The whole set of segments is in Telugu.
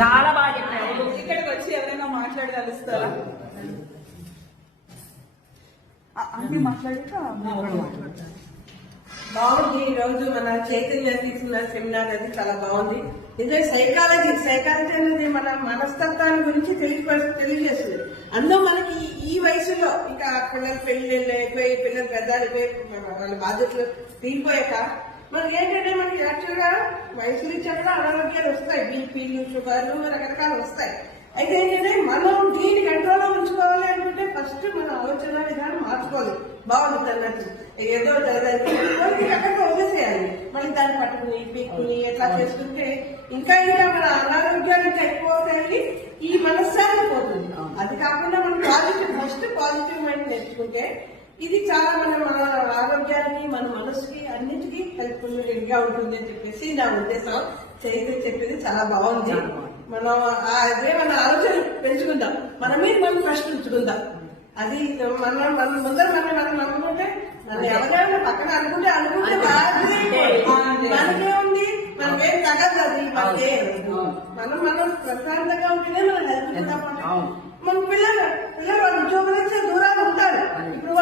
చాలా బాగా చెప్పారు. ఇక్కడికి వచ్చి ఎవరైనా మాట్లాడగలుస్తారా? అన్ని మాట్లాడాక బాగుంది. ఈ రోజు మన చైతన్య తీసుకున్న సెమినార్ అది చాలా బాగుంది. ఇదే సైకాలజీ అనేది మన మనస్తత్వాన్ని గురించి తెలియజేస్తుంది. అందులో మనకి ఈ వయసులో ఇంకా పిల్లలు పెళ్లి అయిపోయి పిల్లలు పెద్దలైపోయి వాళ్ళ బాధ్యతలు తీరిపోయాక మనకి ఏంటంటే మనకి యాక్చువల్ గా వయసులు ఇచ్చాక అనారోగ్యాలు వస్తాయి, బీపీలు షుగర్లు రకరకాలు వస్తాయి. అయితే ఏంటంటే మనం దీన్ని కంట్రోల్లో ఉంచుకోవాలి అనుకుంటే ఫస్ట్ మన ఆలోచన విధానం మార్చుకోవాలి. బాగుంది అన్నట్టు ఏదో అక్కడికి వదిలేసేయాలి. మళ్ళీ దాన్ని పట్టుకుని పీక్కుని ఎట్లా చేసుకుంటే ఇంకా మన అనారోగ్యాలు ఇంకా ఎక్కువ అవుతాయి, ఈ మనశ్శాంతి పోతుంది. అది కాకుండా మనం ఫస్ట్ పాజిటివ్ మైండ్ నేర్చుకుంటే ఇది చాలా మన ఆరోగ్యానికి మన మనసుకి అన్నిటికీ హెల్ప్ఫుల్ గా ఉంటుంది అని చెప్పేసి నా ఉద్దేశం. చెప్పేది చాలా బాగుంది. మనం అదే మన ఆలోచన పెంచుకుందాం, మన మీద మనం ఫస్ట్ ఉంచుకుందాం. అది మన ముందర మనం అనుకుంటే మన ఎవరైనా పక్కన అనుకుంటే మనకేముంది, మనకేం తగ్గదు. అది మనం ప్రశాంతంగా ఉంటేనే మనం హెల్త్ కూడా. మన పిల్లలు వాళ్ళ ఉద్యోగులు వచ్చే దూరాలు ఉంటారు. ఇప్పుడు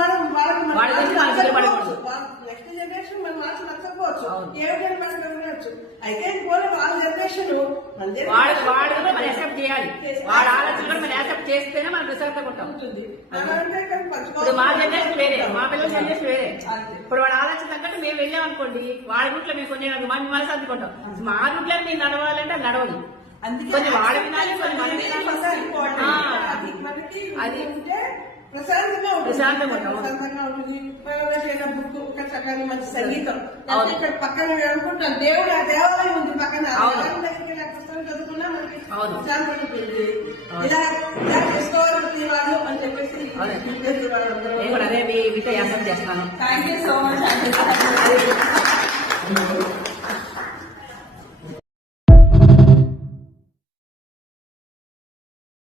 నెక్స్ట్ జనరేషన్ మన మనసు నచ్చకపోవచ్చు, ఏదైనా మనకు వినవచ్చు. అయితే కూడా వాళ్ళ జనరేషన్ చేయాలి, వాళ్ళ ఆలోచన కూడా మనం యాక్సెప్ట్ చేస్తేనే మనం ప్రశాంతంగా ఉంటుంది. ఇప్పుడు మా జనరేషన్ వేరే, మా పిల్లల జనరేషన్ వేరే. ఇప్పుడు వాళ్ళ ఆలోచన తగ్గట్టు మేము వెళ్ళాం అనుకోండి, వాళ్ళ రూట్లో మేము కొంచెం మనం మనసు అందుకుంటాం. మా రూట్లో మేము నడవాలంటే అది నడవదు. కొన్ని వాళ్ళ వినాలి, కొన్ని మన అది ఉంటే ప్రశాంతంగా ఉంటుంది. బుక్ ఒక చక్కని మంచి సంగీతం ఇక్కడ పక్కన అనుకుంటాం. దేవుడు ఆ దేవాలయం ఉంది పక్కన, పుస్తకం చదువుకున్నా మనకి ప్రశాంతం ఉంటుంది. ఇలా చేసుకోవాలి ప్రతి వాళ్ళు అని చెప్పేసి అదే మీతో యాసం చేస్తాను. Thank you so much.